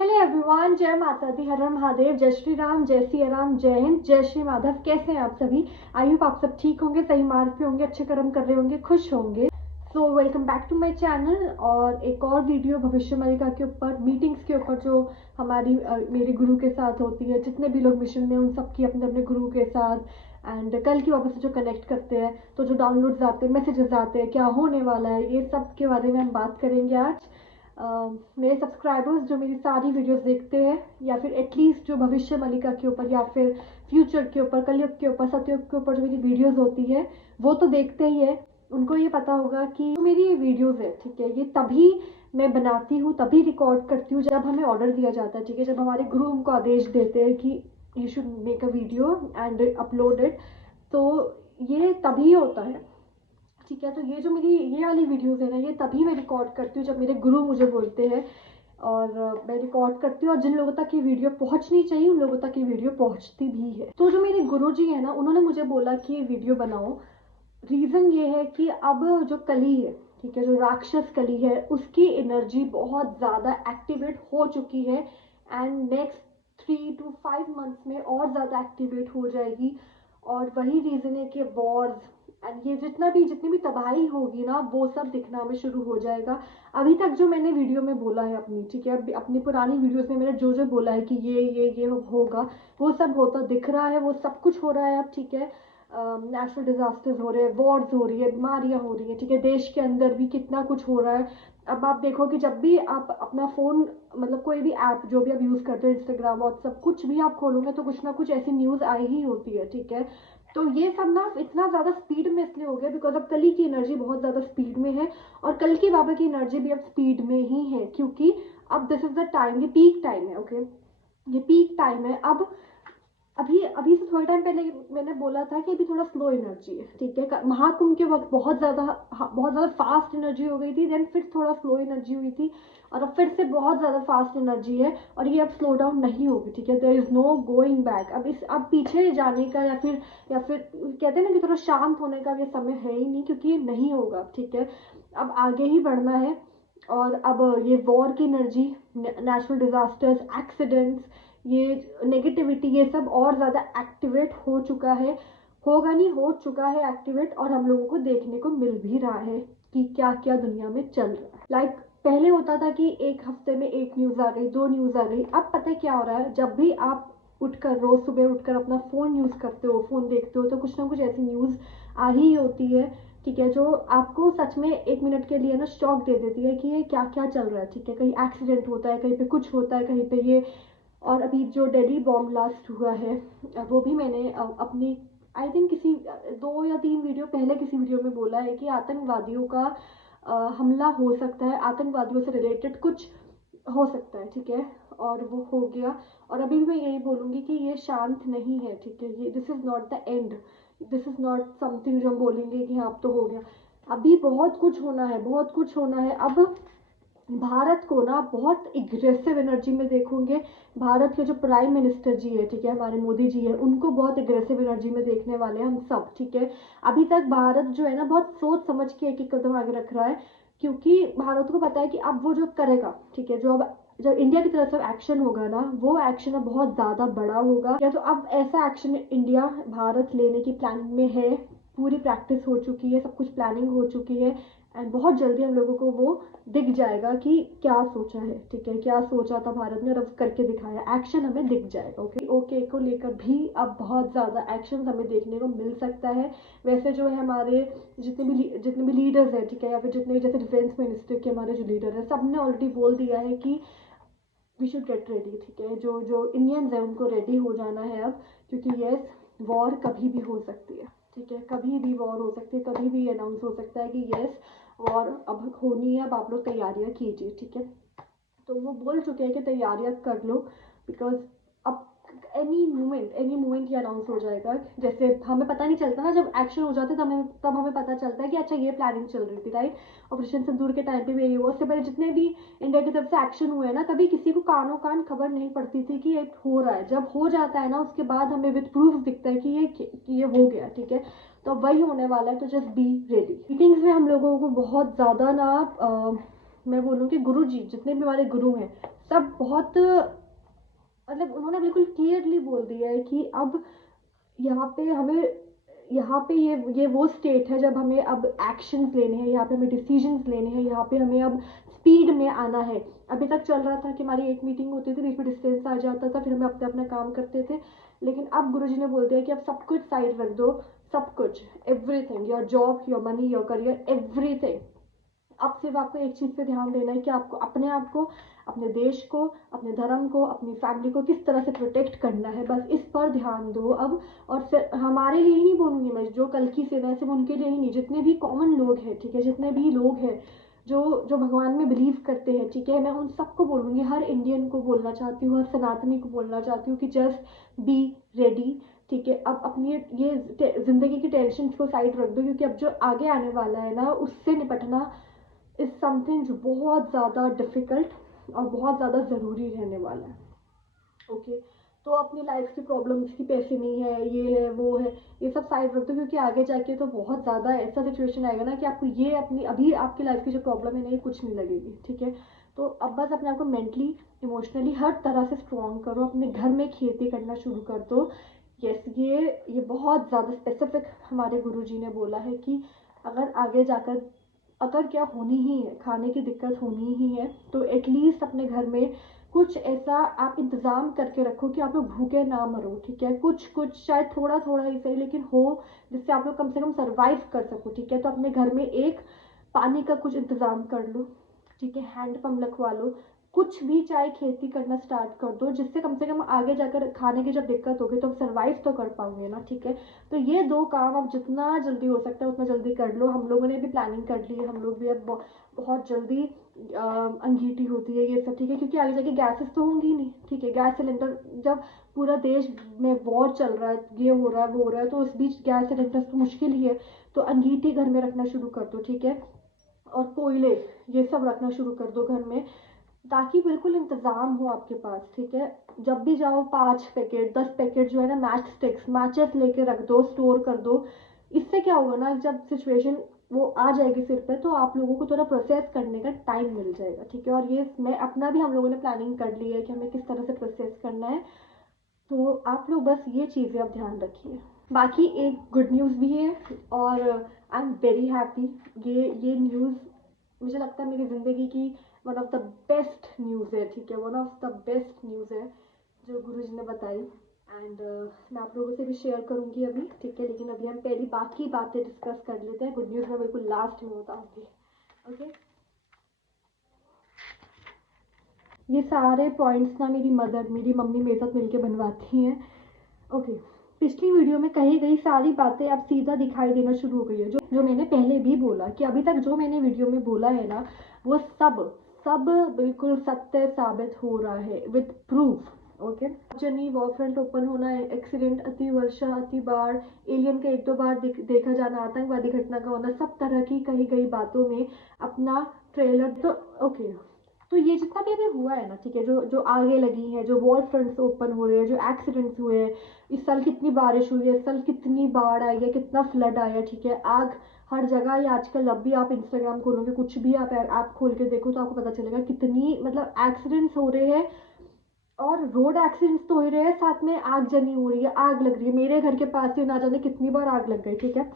Hello everyone, जय माता दी, हर हर महादेव, जय श्री राम, जय सिया राम, जय हिंद, जय श्री माधव। कैसे हैं आप सभी? आई होप आप सब ठीक होंगे, सही मार्ग पे होंगे, अच्छे कर्म कर रहे होंगे, खुश होंगे। So welcome back to my channel. और एक और वीडियो भविष्य मालिका के ऊपर, मीटिंग्स के ऊपर जो हमारी मेरे गुरु के साथ होती है। जितने भी लोग मिशन में, उन सबकी अपने अपने गुरु के साथ। एंड कल की वापस से जो कनेक्ट करते हैं, तो जो डाउनलोड्स आते हैं, मैसेजेस आते हैं, क्या होने वाला है, ये सब के बारे में हम बात करेंगे आज। मेरे सब्सक्राइबर्स जो मेरी सारी वीडियोस देखते हैं, या फिर एटलीस्ट जो भविष्य मालिका के ऊपर, या फिर फ्यूचर के ऊपर, कलयुग के ऊपर, सतयुग के ऊपर जो मेरी वीडियोस होती है, वो तो देखते ही है। उनको ये पता होगा कि जो मेरी वीडियोस है, ठीक है, ये तभी मैं बनाती हूँ, तभी रिकॉर्ड करती हूँ जब हमें ऑर्डर दिया जाता है। ठीक है, जब हमारे गुरु हमको आदेश देते हैं कि you should make a video and upload it, तो ये तभी होता है। ठीक है, तो ये जो मेरी ये वाली वीडियोस है ना, ये तभी मैं रिकॉर्ड करती हूँ जब मेरे गुरु मुझे बोलते हैं। और मैं रिकॉर्ड करती हूँ, और जिन लोगों तक ये वीडियो पहुंचनी चाहिए, उन लोगों तक ये वीडियो पहुंचती भी है। तो जो मेरे गुरु जी है ना, उन्होंने मुझे बोला कि ये वीडियो बनाओ। रीज़न ये है कि अब जो कली है, ठीक है, जो राक्षस कली है, उसकी एनर्जी बहुत ज़्यादा एक्टिवेट हो चुकी है। एंड नेक्स्ट 3 to 5 मंथ्स में और ज़्यादा एक्टिवेट हो जाएगी। और वही रीज़न है कि वॉर्स एंड ये जितनी भी तबाही होगी ना, वो सब दिखना हमें शुरू हो जाएगा। अभी तक जो मैंने वीडियो में बोला है अपनी, ठीक है, अपनी पुरानी वीडियोस में मैंने जो जो बोला है कि ये होगा, वो सब होता दिख रहा है, वो सब कुछ हो रहा है अब। ठीक है, नेचुरल डिजास्टर्स हो रहे हैं, वॉर्स हो रही है, बीमारियां हो रही है, ठीक है, देश के अंदर भी कितना कुछ हो रहा है। अब आप देखो कि जब भी आप अपना फ़ोन, मतलब कोई भी ऐप जो भी आप यूज़ करते हो, इंस्टाग्राम, व्हाट्सअप, कुछ भी आप खोलोगे तो कुछ ना कुछ ऐसी न्यूज़ आई ही होती है। ठीक है, तो ये सब ना इतना ज़्यादा स्पीड में इसलिए हो गया बिकॉज अब कली की एनर्जी बहुत ज़्यादा स्पीड में है। और कल की बाबा की एनर्जी भी अब स्पीड में ही है, क्योंकि अब दिस इज़ द टाइम, ये पीक टाइम है। ओके, ये पीक टाइम है। अब अभी अभी से थोड़े टाइम पहले मैंने बोला था कि अभी थोड़ा स्लो एनर्जी है। ठीक है, महाकुंभ के वक्त बहुत ज़्यादा फास्ट एनर्जी हो गई थी, देन फिर थोड़ा स्लो एनर्जी हुई थी, और अब फिर से बहुत ज़्यादा फास्ट एनर्जी है, और ये अब स्लो डाउन नहीं होगी। ठीक है, there is no going back. अब पीछे जाने का, या फिर कहते हैं ना कि थोड़ा शांत होने का ये समय है ही नहीं, क्योंकि ये नहीं होगा। ठीक है, अब आगे ही बढ़ना है। और अब ये वॉर की एनर्जी, नेचुरल डिजास्टर्स, एक्सीडेंट्स, ये नेगेटिविटी, ये सब और ज़्यादा एक्टिवेट हो चुका है। होगा नहीं, हो चुका है एक्टिवेट, और हम लोगों को देखने को मिल भी रहा है कि क्या क्या दुनिया में चल रहा है। लाइक पहले होता था कि एक हफ्ते में एक न्यूज़ आ गई, दो न्यूज़ आ गई। अब पता है क्या हो रहा है? जब भी आप उठकर, रोज़ सुबह उठकर अपना फ़ोन यूज़ करते हो, फ़ोन देखते हो, तो कुछ ना कुछ ऐसी न्यूज़ आ ही होती है। ठीक है, जो आपको सच में 1 मिनट के लिए ना शॉक दे देती है कि ये क्या क्या चल रहा है। ठीक है, कहीं एक्सीडेंट होता है, कहीं पे कुछ होता है, कहीं पे ये। और अभी जो दिल्ली बॉम्ब ब्लास्ट हुआ है, वो भी मैंने अपनी, आई थिंक किसी 2 या 3 वीडियो पहले किसी वीडियो में बोला है कि आतंकवादियों का हमला हो सकता है, आतंकवादियों से रिलेटेड कुछ हो सकता है। ठीक है, और वो हो गया। और अभी भी मैं यही बोलूँगी कि ये शांत नहीं है। ठीक है, ये this is not the end, this is not something जो हम बोलेंगे कि हाँ अब तो हो गया। अभी बहुत कुछ होना है, बहुत कुछ होना है। अब भारत को ना बहुत एग्रेसिव एनर्जी में देखोगे। भारत के जो प्राइम मिनिस्टर जी है, ठीक है, हमारे मोदी जी है, उनको बहुत एग्रेसिव एनर्जी में देखने वाले हैं हम सब। ठीक है, अभी तक भारत जो है ना, बहुत सोच समझ के एक एक कदम आगे रख रहा है, क्योंकि भारत को पता है कि अब वो जो करेगा, ठीक है, जो अब जब इंडिया की तरफ से एक्शन होगा ना, वो एक्शन अब बहुत ज़्यादा बड़ा होगा। या तो अब ऐसा एक्शन इंडिया, भारत लेने की प्लानिंग में है, पूरी प्रैक्टिस हो चुकी है, सब कुछ प्लानिंग हो चुकी है। एंड बहुत जल्दी हम लोगों को वो दिख जाएगा कि क्या सोचा है। ठीक है, क्या सोचा था भारत ने और अब करके दिखाया, एक्शन हमें दिख जाएगा। ओके को लेकर भी अब बहुत ज़्यादा एक्शन हमें देखने को मिल सकता है। वैसे जो है हमारे जितने भी लीडर्स हैं, ठीक है, या फिर जितने भी, जैसे डिफेंस मिनिस्टर के हमारे जो लीडर है, सब ने ऑलरेडी बोल दिया है कि वी शुड गेट रेडी। ठीक है, जो जो इंडियंस हैं उनको रेडी हो जाना है अब, क्योंकि यस, वॉर कभी भी हो सकती है। ठीक है, कभी भी वॉर हो सकती है, कभी भी अनाउंस हो सकता है कि यस, वॉर अब होनी है, अब आप लोग तैयारियां कीजिए। ठीक है, तो वो बोल चुके हैं कि तैयारियां कर लो, बिकॉज अब एनी मोमेंट ये अनाउंस हो जाएगा। जैसे हमें पता नहीं चलता ना, जब एक्शन हो जाते तब हमें पता चलता है कि अच्छा ये प्लानिंग चल रही थी, राइट। ऑपरेशन सिंदूर के टाइम पे भी यही हुआ, उससे पहले जितने भी इंडिया की तरफ से एक्शन हुए ना, कभी किसी को कानों कान खबर नहीं पड़ती थी कि ये हो रहा है। जब हो जाता है ना, उसके बाद हमें विद प्रूफ दिखता है कि ये हो गया। ठीक है, तो वही होने वाला है, तो जस्ट बी रेडी। मीटिंग्स में हम लोगों को बहुत ज़्यादा ना मैं बोलूँ कि गुरु जी, जितने भी हमारे गुरु हैं, सब बहुत मतलब उन्होंने बिल्कुल क्लियरली बोल दिया है कि अब यहाँ पे हमें, यहाँ पे ये वो स्टेट है जब हमें अब एक्शंस लेने हैं, यहाँ पे हमें डिसीजंस लेने हैं, यहाँ पे हमें अब स्पीड में आना है। अभी तक चल रहा था कि हमारी एक मीटिंग होती थी, बीच में डिस्टेंस आ जाता था, फिर हम अपना अपना काम करते थे, लेकिन अब गुरुजी ने बोल दिया कि अब सब कुछ साइड रख दो, सब कुछ, everything, your job, your money, your career, everything. अब सिर्फ आपको एक चीज़ पे ध्यान देना है कि आपको अपने आप को, अपने देश को, अपने धर्म को, अपनी फैमिली को किस तरह से प्रोटेक्ट करना है, बस इस पर ध्यान दो अब। और फिर हमारे लिए ही नहीं बोलूँगी मैं, जो कल की सेना है सिर्फ उनके लिए ही नहीं, जितने भी कॉमन लोग हैं, ठीक है, जितने भी लोग हैं जो जो भगवान में बिलीव करते हैं, ठीक है, मैं उन सबको बोलूँगी, हर इंडियन को बोलना चाहती हूँ, हर सनातनी को बोलना चाहती हूँ कि जस्ट बी रेडी। ठीक है, अब अपनी ये जिंदगी की टेंशन को साइड रख दो, क्योंकि अब जो आगे आने वाला है ना, उससे निपटना इज समथिंग जो बहुत ज़्यादा डिफ़िकल्ट और बहुत ज़्यादा ज़रूरी रहने वाला है। ओके, तो अपनी लाइफ की प्रॉब्लम्स की, पैसे नहीं है, ये है, वो है, ये सब साइड रख दो, क्योंकि आगे जाके तो बहुत ज़्यादा ऐसा सिचुएशन आएगा ना कि आपको ये अपनी अभी आपकी लाइफ की जो प्रॉब्लम है ना, ये कुछ नहीं लगेगी। ठीक है, तो अब बस अपने आप को मेंटली, इमोशनली हर तरह से स्ट्रॉन्ग करो, अपने घर में खेती करना शुरू कर दो। यस, ये बहुत ज़्यादा स्पेसिफिक हमारे गुरुजी ने बोला है कि अगर आगे जाकर, अगर क्या होनी ही है, खाने की दिक्कत होनी ही है, तो एटलीस्ट अपने घर में कुछ ऐसा आप इंतज़ाम करके रखो कि आप लोग भूखे ना मरो। ठीक है, कुछ कुछ शायद थोड़ा थोड़ा ही सही, लेकिन हो, जिससे आप लोग कम से कम सर्वाइव कर सको। ठीक है, तो अपने घर में एक पानी का कुछ इंतज़ाम कर लो, ठीक है, हैंडपम्प लगवा लो, कुछ भी, चाहे खेती करना स्टार्ट कर दो, जिससे कम से कम आगे जाकर खाने की जब दिक्कत होगी तो आप सर्वाइव तो कर पाओगे ना। ठीक है, तो ये दो काम अब जितना जल्दी हो सकता है उतना जल्दी कर लो। हम लोगों ने भी प्लानिंग कर ली है, हम लोग भी अब बहुत जल्दी अंगीठी होती है ये सब। ठीक है, क्योंकि आगे जाके गैसेस तो होंगी ही नहीं। ठीक है, गैस सिलेंडर, जब पूरा देश में वॉर चल रहा है, ये हो रहा है, वो हो रहा है, तो उस बीच गैस सिलेंडर तो मुश्किल ही है, तो अंगीठी घर में रखना शुरू कर दो। ठीक है, और कोयले, ये सब रखना शुरू कर दो घर में, ताकि बिल्कुल इंतज़ाम हो आपके पास। ठीक है, जब भी जाओ 5 पैकेट 10 पैकेट जो है ना, मैच स्टिक्स, मैचेस लेके रख दो, स्टोर कर दो। इससे क्या होगा ना, जब सिचुएशन वो आ जाएगी सिर पे, तो आप लोगों को थोड़ा प्रोसेस करने का टाइम मिल जाएगा। ठीक है, और ये मैं अपना भी, हम लोगों ने प्लानिंग कर ली है कि हमें किस तरह से प्रोसेस करना है, तो आप लोग बस ये चीज़ें अब ध्यान रखिए। बाकी एक गुड न्यूज़ भी है, और आई एम वेरी हैप्पी। ये न्यूज़ मुझे लगता है मेरी ज़िंदगी की one of the best news है। ठीक है, one of the best news है जो गुरुजी ने बताई, एंड मैं आप लोगों से भी शेयर करूँगी अभी। ठीक है, लेकिन अभी हम पहली बाकी बातें डिस्कस कर लेते हैं। गुड न्यूज़ मैं बिल्कुल लास्ट में बताऊँगी। ओके, ये सारे पॉइंट्स ना मेरी मेरी मम्मी मेरे साथ मिलके बनवाती हैं। ओके, पिछली वीडियो में कही गई सारी बातें अब सीधा दिखाई देना शुरू हो गई है। जो मैंने पहले भी बोला कि अभी तक जो मैंने वीडियो में बोला है ना, वो सब सब बिल्कुल सत्य साबित हो रहा है with proof. Okay, journey, war front open होना, एक्सीडेंट, अति वर्षा, अति बाढ़, एलियन का 1-2 बार देखा जाना, आतंकवादी घटना का होना, सब तरह की कही गई बातों में अपना ट्रेलर तो ओके। तो ये जितना भी अभी हुआ है ना, ठीक है, जो जो आगे लगी है, जो वॉर फ्रंट्स ओपन हो रहे हैं, जो एक्सीडेंट्स हुए हैं, इस साल कितनी बारिश हुई है, इस साल कितनी बाढ़ आई है, कितना फ्लड आया है। ठीक है, आग हर जगह ही आजकल, जब भी आप इंस्टाग्राम खोलोगे, कुछ भी आप ऐप खोल के देखो, तो आपको पता चलेगा कितनी मतलब एक्सीडेंट्स हो रहे हैं। और रोड एक्सीडेंट्स तो हो ही रहे हैं, साथ में आगजनी हो रही है, आग लग रही है। मेरे घर के पास ही ना जाने कितनी बार आग लग गई। ठीक है,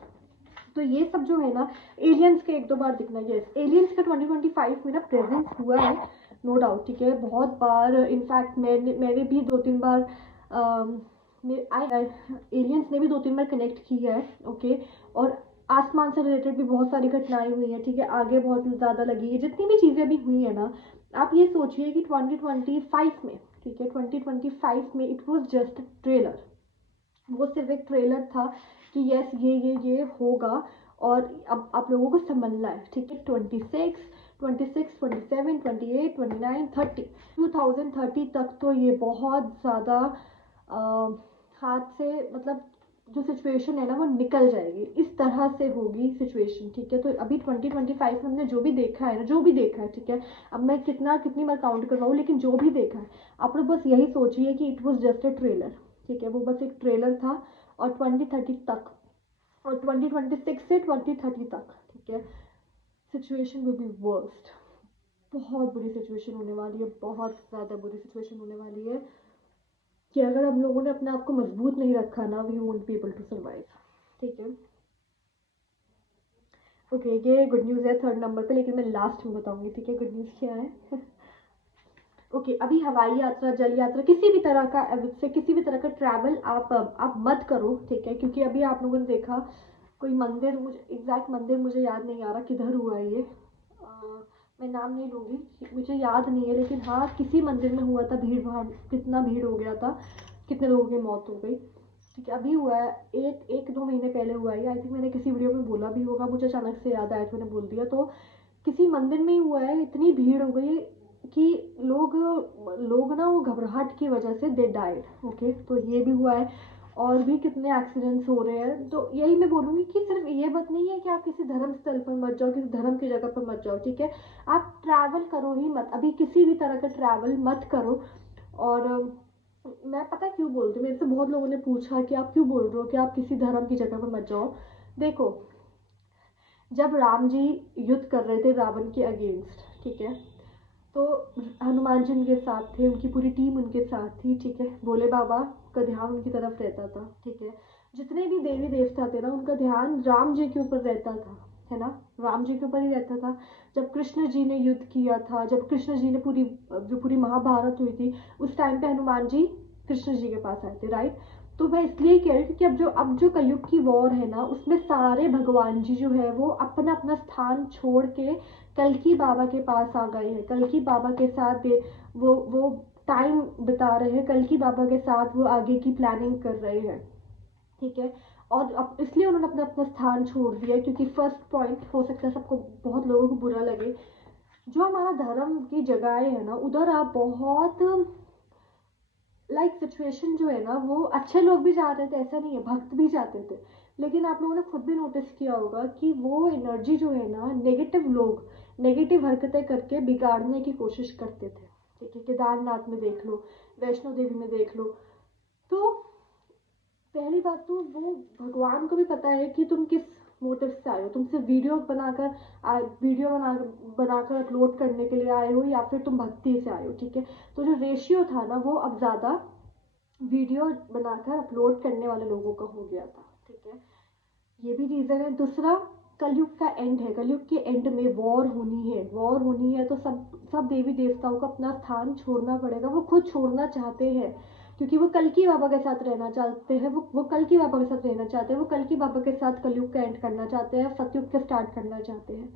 तो ये सब जो है ना, एलियंस के 1-2 बार दिखना, यस, एलियंस का 2025 में ना प्रेजेंस हुआ है, नो डाउट। ठीक है, बहुत बार, इनफैक्ट मैंने भी 2-3 बार एलियंस ने भी 2-3 बार कनेक्ट किया है। ओके, और आसमान से रिलेटेड भी बहुत सारी घटनाएं हुई हैं। ठीक है, आगे बहुत ज़्यादा लगी है, जितनी भी चीज़ें भी हुई है ना, आप ये सोचिए कि 2025 में, ठीक है, 2025 में इट वॉज जस्ट ट्रेलर, वो सिर्फ एक ट्रेलर था कि यस ये होगा, और अब आप लोगों को समझना है। ठीक है, 26, 27, 28, 2030 तक तो ये बहुत ज़्यादा हाथ से, मतलब जो सिचुएशन है ना, वो निकल जाएगी, इस तरह से होगी सिचुएशन। ठीक है, तो अभी 2025 में हमने जो भी देखा है ना, जो भी देखा है, ठीक है, अब मैं कितनी बार काउंट करवाऊँ, लेकिन जो भी देखा है, आप लोग बस यही सोचिए कि it was just a trailer. ठीक है, वो बस एक ट्रेलर था, और 2030 तक, और 2026 से 2030 तक, ठीक है, सिचुएशन विल बी वर्स्ट। बहुत बुरी सिचुएशन होने वाली है, बहुत ज़्यादा बुरी सिचुएशन होने वाली है कि अगर हम लोगों ने अपने आप को मजबूत नहीं रखा ना, we won't be able to survive. ठीक है, ओके, ये गुड न्यूज़ है थर्ड नंबर पे, लेकिन मैं लास्ट में बताऊंगी। ठीक है, गुड न्यूज़ क्या है। ओके, अभी हवाई यात्रा, जल यात्रा, किसी भी तरह का से किसी भी तरह का ट्रैवल आप मत करो। ठीक है, क्योंकि अभी आप लोगों ने देखा कोई मंदिर, मुझे एग्जैक्ट मंदिर मुझे याद नहीं आ रहा किधर हुआ है ये, मैं नाम नहीं लूँगी, मुझे याद नहीं है, लेकिन हाँ किसी मंदिर में हुआ था, भीड़ भाड़, कितना भीड़ हो गया था, कितने लोगों की मौत हो गई। ठीक है, अभी हुआ है, एक दो महीने पहले हुआ है, आई थिंक मैंने किसी वीडियो में बोला भी होगा, मुझे अचानक से याद आया तो मैंने बोल दिया। तो किसी मंदिर में ही हुआ है, इतनी भीड़ हो गई कि लोग लोग ना वो घबराहट की वजह से दे डाइड। ओके, तो ये भी हुआ है, और भी कितने एक्सीडेंट्स हो रहे हैं। तो यही मैं बोलूँगी कि सिर्फ ये बात नहीं है कि आप किसी धर्म स्थल पर मत जाओ, किसी धर्म की जगह पर मत जाओ। ठीक है, आप ट्रैवल करो ही मत, अभी किसी भी तरह का ट्रैवल मत करो। और मैं पता है क्यों बोलती हूँ, मेरे से बहुत लोगों ने पूछा कि आप क्यों बोल रहे हो कि आप किसी धर्म की जगह पर मत जाओ। देखो, जब राम जी युद्ध कर रहे थे रावण के अगेंस्ट, ठीक है, तो हनुमान जी उनके साथ थे, उनकी पूरी टीम उनके साथ थी। ठीक है, भोले बाबा का ध्यान उनकी तरफ रहता था। ठीक है, जितने भी देवी देवता थे ना, उनका ध्यान राम जी के ऊपर रहता था, है ना, राम जी के ऊपर ही रहता था। जब कृष्ण जी ने युद्ध किया था, जब कृष्ण जी ने पूरी महाभारत हुई थी, उस टाइम पे हनुमान जी कृष्ण जी के पास आए थे, राइट। तो मैं इसलिए कह रही हूँ क्योंकि अब जो कलयुग की वॉर है ना, उसमें सारे भगवान जी जो है वो अपना अपना स्थान छोड़ के कल्कि बाबा के पास आ गए हैं, कल्कि बाबा के साथ वो टाइम बिता रहे हैं, कल्कि बाबा के साथ वो आगे की प्लानिंग कर रहे हैं। ठीक है, और अब इसलिए उन्होंने अपना अपना स्थान छोड़ दिया, क्योंकि फर्स्ट पॉइंट, हो सकता है सबको, बहुत लोगों को बुरा लगे, जो हमारा धर्म की जगहें है ना, उधर आप बहुत सिचुएशन जो है ना, वो अच्छे लोग भी जा रहे थे, ऐसा नहीं है, भक्त भी जाते थे, लेकिन आप लोगों ने खुद भी नोटिस किया होगा कि वो एनर्जी जो है ना, नेगेटिव लोग नेगेटिव हरकतें करके बिगाड़ने की कोशिश करते थे। ठीक है, केदारनाथ में देख लो, वैष्णो देवी में देख लो। तो पहली बात तो वो भगवान को भी पता है कि तुम किस मोटिव से आए हो, तुम सिर्फ वीडियो बनाकर अपलोड करने के लिए आए हो, या फिर तुम भक्ति से आए हो। ठीक है, तो जो रेशियो था ना, वो अब ज़्यादा वीडियो बनाकर अपलोड करने वाले लोगों का हो गया था। ठीक है, ये भी रीज़न है। दूसरा, कलयुग का एंड है, कलयुग के एंड में वॉर होनी है, तो सब सब देवी देवताओं को अपना स्थान छोड़ना पड़ेगा, वो खुद छोड़ना चाहते हैं, क्योंकि वो कल्कि बाबा के साथ रहना चाहते हैं, वो कल्कि बाबा के साथ रहना चाहते हैं, वो कल्कि बाबा के साथ कलयुग का एंड करना चाहते हैं, सतयुग के स्टार्ट करना चाहते हैं।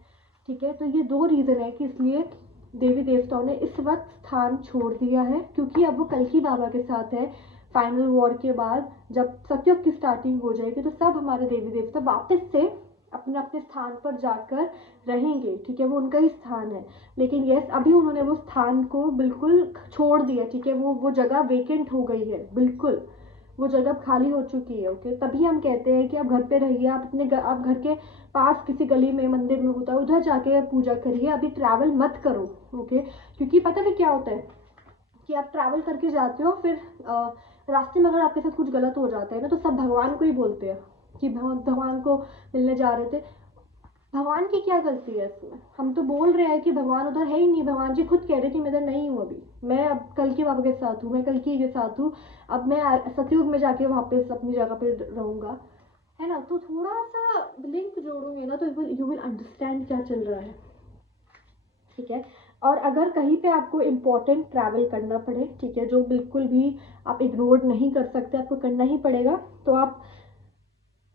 ठीक है, तो ये दो रीज़न है कि इसलिए देवी देवताओं ने इस वक्त स्थान छोड़ दिया है, क्योंकि अब वो कल्कि बाबा के साथ है। फाइनल वॉर के बाद जब सतयुग की स्टार्टिंग हो जाएगी, तो सब हमारे देवी देवता वापस से अपने अपने स्थान पर जाकर रहेंगे। ठीक है, वो उनका ही स्थान है, लेकिन यस, अभी उन्होंने वो स्थान को बिल्कुल छोड़ दिया। ठीक है, वो जगह वेकेंट हो गई है, बिल्कुल वो जगह खाली हो चुकी है। ओके, तभी हम कहते हैं कि आप घर पे रहिए, आप घर के पास किसी गली में मंदिर में होता है, उधर जाके पूजा करिए, अभी ट्रैवल मत करो। ओके, क्योंकि पता है क्या होता है कि आप ट्रैवल करके जाते हो, फिर रास्ते में अगर आपके साथ कुछ गलत हो जाता है ना, तो सब भगवान को ही बोलते हैं कि भगवान को मिलने जा रहे थे। भगवान की क्या गलती है इसमें? हम तो बोल रहे हैं कि भगवान उधर है ही नहीं, भगवान जी खुद कह रहे कि मैं इधर नहीं हूँ अभी, मैं अब कल के बाबा के साथ हूँ, मैं कल की के साथ हूँ, अब मैं सतयुग में जाके वापस अपनी जगह पे रहूँगा, है ना। तो थोड़ा सा लिंक जोड़ोगे ना, तो यू विल अंडरस्टैंड क्या चल रहा है। ठीक है, और अगर कहीं पे आपको इम्पोर्टेंट ट्रैवल करना पड़े, ठीक है, जो बिल्कुल भी आप इग्नोर नहीं कर सकते, आपको करना ही पड़ेगा, तो आप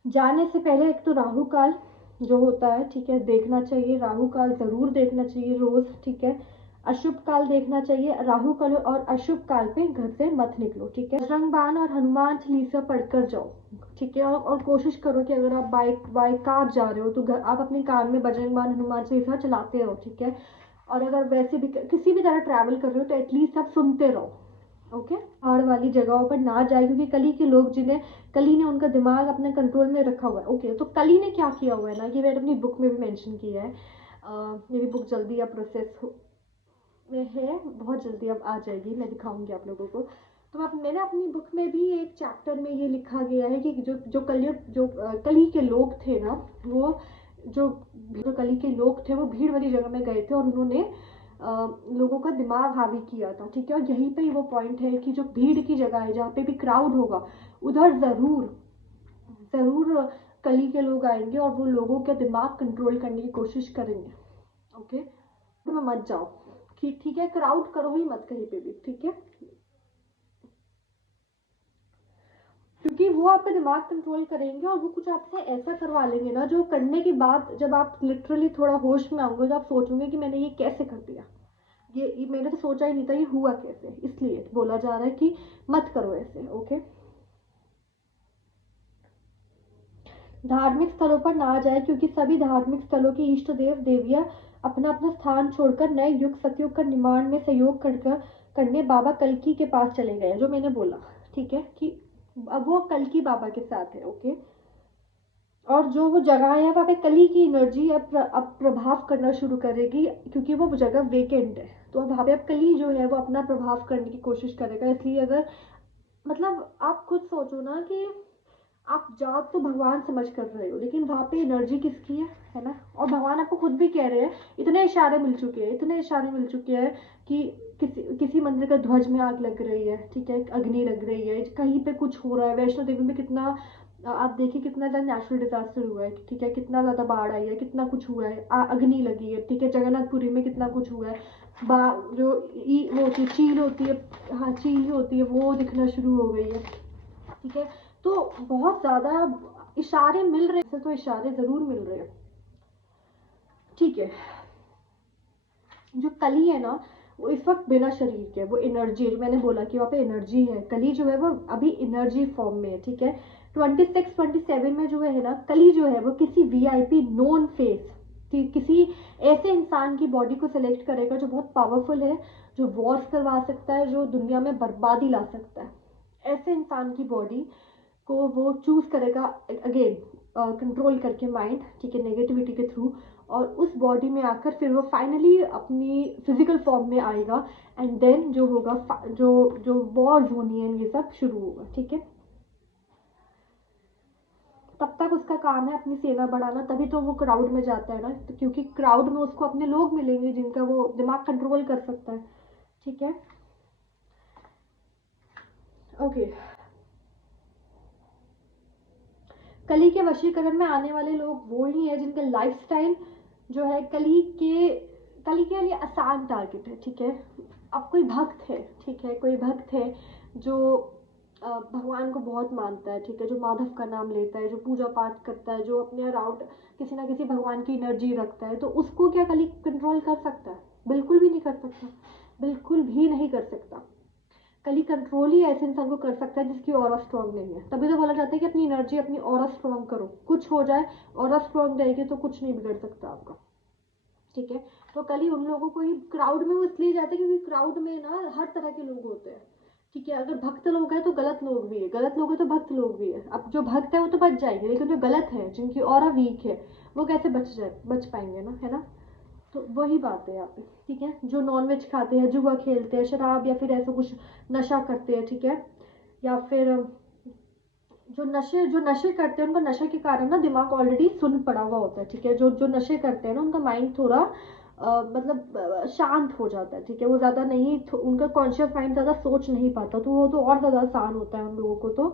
जाने से पहले एक तो राहु काल जो होता है, ठीक है, देखना चाहिए, राहु काल ज़रूर देखना चाहिए रोज़। ठीक है, अशुभ काल देखना चाहिए, राहु काल और अशुभ काल पे घर से मत निकलो। ठीक है, बजरंग बाण और हनुमान चालीसा पढ़कर जाओ। ठीक है, और कोशिश करो कि अगर आप बाई कार जा रहे हो, तो आप अपनी कार में बजरंग बाण हनुमान चालीसा चलाते रहो। ठीक है, और अगर वैसे भी किसी भी तरह ट्रैवल कर रहे हो, तो एटलीस्ट आप सुनते रहो। ओके, पहाड़ वाली जगहों पर ना जाए, क्योंकि कली के लोग जिन्हें कली ने उनका दिमाग अपने कंट्रोल में रखा हुआ है। ओके, तो कली ने क्या किया हुआ है ना, ये मैंने अपनी बुक में भी मेंशन किया है। मेरी बुक जल्दी अब प्रोसेस में है, बहुत जल्दी अब आ जाएगी, मैं दिखाऊंगी आप लोगों को। तो मैंने अपनी बुक में भी एक चैप्टर में ये लिखा गया है कि जो कली के लोग थे ना, वो जो कली के लोग थे, वो भीड़ वाली जगह में गए थे, और उन्होंने लोगों का दिमाग हावी किया था, ठीक है। और यहीं पे ही वो पॉइंट है कि जो भीड़ की जगह है, जहाँ पे भी क्राउड होगा, उधर ज़रूर ज़रूर कली के लोग आएंगे और वो लोगों के दिमाग कंट्रोल करने की कोशिश करेंगे। ओके, तो मत जाओ, ठीक है, क्राउड करो ही मत कहीं पे भी, ठीक है, क्योंकि वो आपका दिमाग कंट्रोल करेंगे और वो कुछ आपसे ऐसा करवा लेंगे ना, जो करने के बाद जब आप लिटरली थोड़ा होश में आओगे तो आप सोचोगे कि मैंने ये कैसे कर दिया, ये मैंने तो सोचा ही नहीं था, ये हुआ कैसे। इसलिए बोला जा रहा है कि मत करो ऐसे। ओके, धार्मिक स्थलों पर ना जाए, क्योंकि सभी धार्मिक स्थलों के इष्ट देव देवियां अपना अपना स्थान छोड़कर नए युग सतयुग का निर्माण में सहयोग करने बाबा कल्कि के पास चले गए, जो मैंने बोला, ठीक है, कि अब वो कल्कि बाबा के साथ है। ओके, और जो वो जगह है वहाँ पे कली की एनर्जी अब प्रभाव करना शुरू करेगी, क्योंकि वो जगह वेकेंट है, तो अब वहाँ पे अब कली जो है वो अपना प्रभाव करने की कोशिश करेगा। इसलिए अगर मतलब आप खुद सोचो ना कि आप जाग तो भगवान समझ कर रहे हो, लेकिन वहाँ पे एनर्जी किसकी है ना। और भगवान आपको खुद भी कह रहे हैं, इतने इशारे मिल चुके हैं, इतने इशारे मिल चुके हैं कि किसी मंदिर का ध्वज में आग लग रही है, ठीक है, अग्नि लग रही है, कहीं पे कुछ हो रहा है। वैष्णो देवी में कितना आप देखिए कितना ज़्यादा नेचुरल डिजास्टर हुआ है, ठीक है, कितना ज़्यादा बाढ़ आई है, कितना कुछ हुआ है, अग्नि लगी है, ठीक है, जगन्नाथपुरी में कितना कुछ हुआ है। जो वो होती है चील होती है, हाँ चील होती है, वो दिखना शुरू हो गई है, ठीक है। तो बहुत ज़्यादा इशारे मिल रहे हैं, तो इशारे ज़रूर मिल रहे हैं, ठीक है। जो कली है ना, वो इस वक्त बिना शरीर के, वो एनर्जी, मैंने बोला कि वहाँ पे एनर्जी है, कली जो है वो अभी एनर्जी फॉर्म में है, ठीक है। 26-27 में जो है ना, कली जो है वो किसी वीआईपी नोन फेस, किसी ऐसे इंसान की बॉडी को सिलेक्ट करेगा जो बहुत पावरफुल है, जो वॉर्स करवा सकता है, जो दुनिया में बर्बादी ला सकता है, ऐसे इंसान की बॉडी को वो चूज करेगा, अगेन कंट्रोल करके माइंड, ठीक है, नेगेटिविटी के थ्रू, और उस बॉडी में आकर फिर वो फाइनली अपनी फिजिकल फॉर्म में आएगा। एंड देन जो होगा, जो जो वॉर्स होनी है, ये सब शुरू होगा, ठीक है। तब तक उसका काम है अपनी सेना बढ़ाना, तभी तो वो क्राउड में जाता है ना, तो क्योंकि क्राउड में उसको अपने लोग मिलेंगे जिनका वो दिमाग कंट्रोल कर सकता है, ठीक है। ओके, कली के वशीकरण में आने वाले लोग वो ही है जिनका लाइफस्टाइल जो है कली के लिए आसान टारगेट है, ठीक है। अब कोई भक्त है, ठीक है, कोई भक्त है जो भगवान को बहुत मानता है, ठीक है, जो माधव का नाम लेता है, जो पूजा पाठ करता है, जो अपने अराउंड किसी ना किसी भगवान की एनर्जी रखता है, तो उसको क्या कली कंट्रोल कर सकता है? बिल्कुल भी नहीं कर सकता, बिल्कुल भी नहीं कर सकता। कली कंट्रोल ही ऐसे इंसान को कर सकता है जिसकी ऑरा स्ट्रांग नहीं है। तभी तो बोला जाता है कि अपनी एनर्जी, अपनी ऑरा स्ट्रांग करो, कुछ हो जाए, ऑरा स्ट्रांग रहेगी तो कुछ नहीं बिगड़ सकता आपका, ठीक है। तो कल ही उन लोगों को ही क्राउड में वो इसलिए जाते हैं क्योंकि क्राउड में ना हर तरह के लोग होते हैं, ठीक है। अगर भक्त लोग हैं तो गलत लोग भी है, गलत लोग हैं तो भक्त लोग भी है। अब जो भक्त है वो तो बच जाएंगे, लेकिन जो गलत है, जिनकी ऑरा वीक है, वो कैसे बच पाएंगे ना, है ना। तो वही बात है यहाँ पे, ठीक है। जो नॉनवेज खाते हैं, जुआ खेलते हैं, शराब या फिर ऐसा कुछ नशा करते हैं, ठीक है, या फिर जो नशे करते हैं, उनका नशे के कारण ना दिमाग ऑलरेडी सुन पड़ा हुआ होता है, ठीक है। जो नशे करते हैं ना, उनका माइंड थोड़ा मतलब शांत हो जाता है, ठीक है। वो ज़्यादा नहीं, उनका कॉन्शियस माइंड ज़्यादा सोच नहीं पाता, तो वो तो और ज़्यादा आसान होता है उन लोगों को तो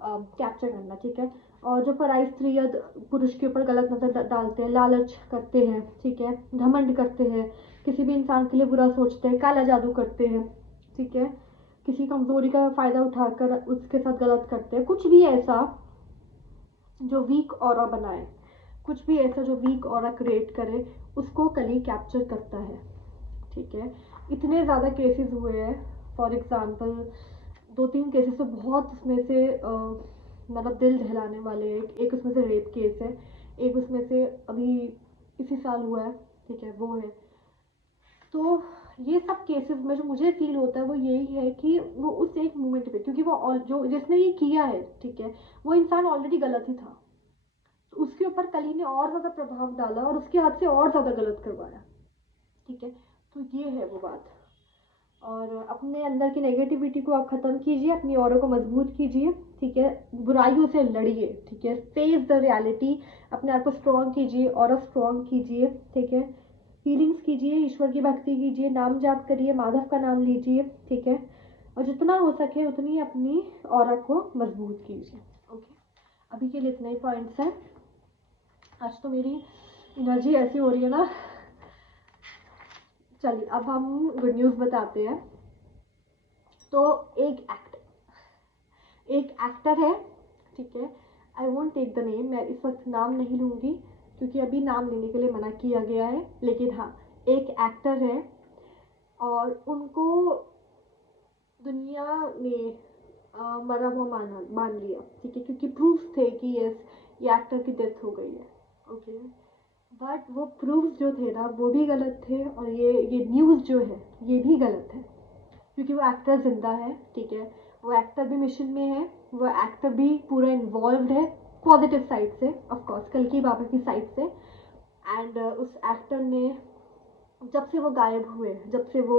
कैप्चर करना, ठीक है। और जो पराई स्त्री या पुरुष के ऊपर गलत नजर डालते हैं, लालच करते हैं, ठीक है, घमंड करते हैं, किसी भी इंसान के लिए बुरा सोचते हैं, काला जादू करते हैं, ठीक है, किसी कमजोरी का फायदा उठाकर उसके साथ गलत करते हैं, कुछ भी ऐसा जो वीक ऑरा बनाए, कुछ भी ऐसा जो वीक ऑरा क्रिएट करे, उसको कली कैप्चर करता है, ठीक है। इतने ज़्यादा केसेस हुए हैं, फॉर एग्जांपल 2-3 केसेस तो बहुत उसमें से मतलब दिल दहलाने वाले हैं। एक उसमें से रेप केस है, एक उसमें से अभी इसी साल हुआ है, ठीक है, वो है। तो ये सब केसेस में जो मुझे फील होता है वो यही है कि वो उस एक मोमेंट पे, क्योंकि वो जो जिसने ये किया है, ठीक है, वो इंसान ऑलरेडी गलत ही था, तो उसके ऊपर कली ने और ज़्यादा प्रभाव डाला और उसके हाथ से और ज़्यादा गलत करवाया, ठीक है। तो ये है वो बात। और अपने अंदर की नेगेटिविटी को आप ख़त्म कीजिए, अपनी औरों को मजबूत कीजिए, ठीक है, बुराइयों से लड़िए, ठीक है, फेस द रियलिटी, अपने आप को स्ट्रॉन्ग कीजिए और स्ट्रॉन्ग कीजिए, ठीक है। फीलिंग्स कीजिए, ईश्वर की भक्ति कीजिए, नाम जाप करिए, माधव का नाम लीजिए, ठीक है। और जितना हो सके उतनी अपनी ऑरा को मजबूत कीजिए। ओके, अभी के लिए इतना ही पॉइंट्स हैं। आज तो मेरी एनर्जी ऐसी हो रही है ना। चलिए अब हम गुड न्यूज़ बताते हैं। तो एक एक्टर है, ठीक है। I won't take the name, मैं इस वक्त नाम नहीं लूँगी क्योंकि अभी नाम लेने के लिए मना किया गया है। लेकिन हाँ, एक एक्टर है और उनको दुनिया ने मरा हुआ मान लिया, ठीक है, क्योंकि प्रूफ थे कि यस ये एक्टर की डेथ हो गई है। ओके, बट वो प्रूफ जो थे ना वो भी गलत थे, और ये न्यूज़ जो है ये भी गलत है, क्योंकि वो एक्टर जिंदा है, ठीक है। वो एक्टर भी मिशन में है, वो एक्टर भी पूरा इन्वॉल्व है पॉजिटिव साइड से, ऑफ कोर्स कल की बाबा की साइड से। एंड उस एक्टर ने जब से वो गायब हुए, जब से वो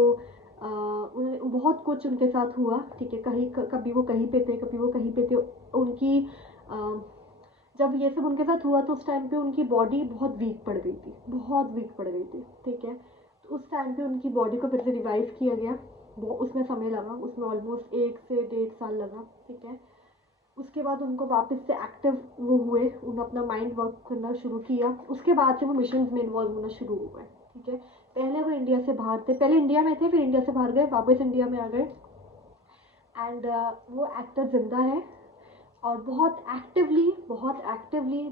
बहुत कुछ उनके साथ हुआ, ठीक है। कभी वो कहीं पे थे, कभी वो कहीं पे थे। उनकी जब ये सब उनके साथ हुआ तो उस टाइम पे उनकी बॉडी बहुत वीक पड़ गई थी, बहुत वीक पड़ गई थी, ठीक है। तो उस टाइम पे उनकी बॉडी को फिर से रिवाइव किया गया। वो उसमें समय लगा, उसमें ऑलमोस्ट 1 से 1.5 साल लगा, ठीक है। उसके बाद उनको वापस से एक्टिव वो हुए, उन्होंने अपना माइंड वर्क करना शुरू किया। उसके बाद से वो मिशन में इन्वॉल्व होना शुरू हो गए, ठीक है। पहले वो इंडिया से बाहर थे, पहले इंडिया में थे, फिर इंडिया से बाहर गए, वापस इंडिया में आ गए। एंड वो एक्टर जिंदा है और बहुत एक्टिवली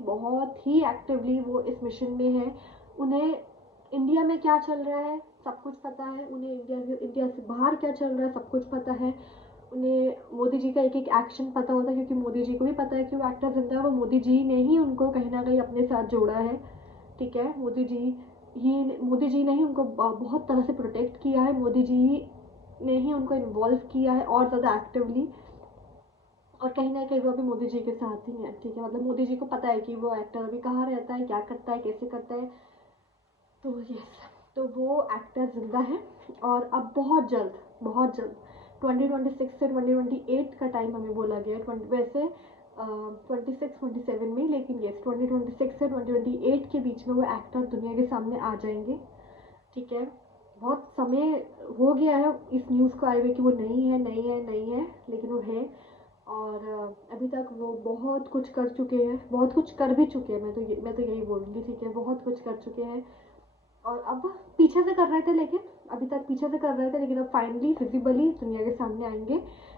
बहुत ही एक्टिवली वो इस मिशन में है। उन्हें इंडिया में क्या चल रहा है सब कुछ पता है, उन्हें इंडिया से बाहर क्या चल रहा है सब कुछ पता है। उन्हें मोदी जी का एक एक एक्शन पता होता है, क्योंकि मोदी जी को भी पता है कि वो एक्टर जिंदा है। वो मोदी जी ने ही उनको कहीं ना कहीं अपने साथ जोड़ा है, ठीक है। मोदी जी ने ही उनको बहुत तरह से प्रोटेक्ट किया है, मोदी जी ने ही उनको इन्वॉल्व किया है और ज़्यादा एक्टिवली। और कहीं ना कहीं वो अभी मोदी जी के साथ ही है, ठीक है। मतलब मोदी जी को पता है कि वो एक्टर अभी कहाँ रहता है, क्या करता है, कैसे करता है। तो यस, तो वो एक्टर जिंदा है। और अब बहुत जल्द 2026 से 2028 का टाइम हमें बोला गया है। वैसे 26-27 में, लेकिन यस 2026 से 2028 के बीच में वो एक्टर दुनिया के सामने आ जाएंगे, ठीक है। बहुत समय हो गया है इस न्यूज़ को आए हुए कि वो नहीं है, लेकिन वो है। और अभी तक वो बहुत कुछ कर चुके हैं, बहुत कुछ कर भी चुके हैं। मैं तो यही बोलूँगी, ठीक है, बहुत कुछ कर चुके हैं। और अब पीछे से कर रहे थे, लेकिन अभी तक पीछे से कर रहे थे, लेकिन अब फाइनली फिजिबली दुनिया के सामने आएंगे,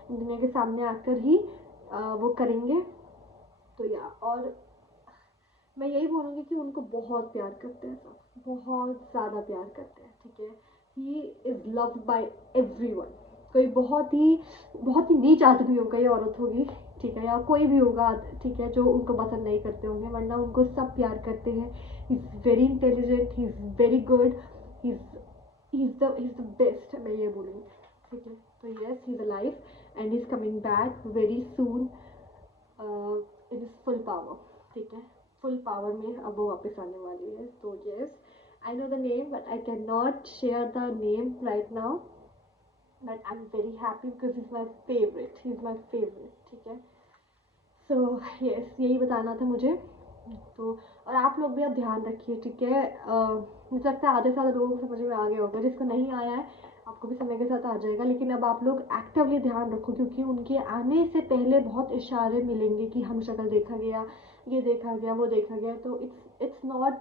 दुनिया के सामने आकर ही वो करेंगे। तो और मैं यही बोलूँगी कि उनको बहुत प्यार करते हैं सब, बहुत ज़्यादा प्यार करते हैं, ठीक है। He is loved by everyone. कोई बहुत ही नीच आदमी होगा या औरत होगी, ठीक है, या कोई भी होगा, ठीक है, जो उनको पसंद नहीं करते होंगे, वरना उनको सब प्यार करते हैं। He is very intelligent, he is very good, he is the best, मैं ये बोलूँगी, ठीक है। तो yes, he is alive and he is coming back very soon in is full power, ठीक है। फुल पावर में अब वो वापस आने वाली है। तो yes, I know the name but I can not share the name right now, but I am very happy because he is my favourite, ठीक है। सो यस, यही बताना था मुझे। तो और आप लोग भी अब ध्यान रखिए, ठीक है। मुझे लगता है आधे साल लोगों को समझ में आ गया होगा, जिसको नहीं आया है आपको भी समय के साथ आ जाएगा। लेकिन अब आप लोग एक्टिवली ध्यान रखो, क्योंकि उनके आने से पहले बहुत इशारे मिलेंगे कि हम शक्ल देखा गया, ये देखा गया, वो देखा गया। तो इट्स नॉट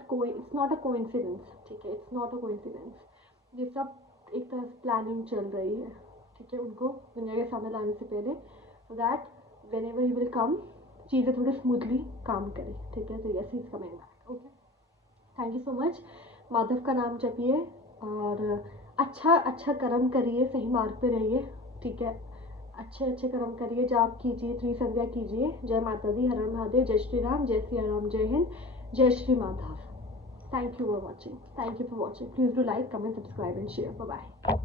अ कोइंसिडेंस, ठीक है, इट्स नॉट अ कोइंसिडेंस। ये सब एक तरह से प्लानिंग चल रही है, ठीक है, उनको दुनिया के सामने लाने से पहले, so that whenever he will come चीज़ें थोड़ी स्मूथली काम करें, ठीक है। तो yes, he is coming back. Okay, thank you so much. Madhav का नाम जपिए और अच्छा कर्म करिए, सही मार्ग पे रहिए, ठीक है। अच्छे कर्म करिए, जाप कीजिए, त्रिसंध्या कीजिए। जय माता दी, हर हर महादेव, जय श्री राम, जय सिया राम, जय हिंद, जय Shri Madhav. Thank you for watching, please do like, comment, subscribe and share. Bye bye.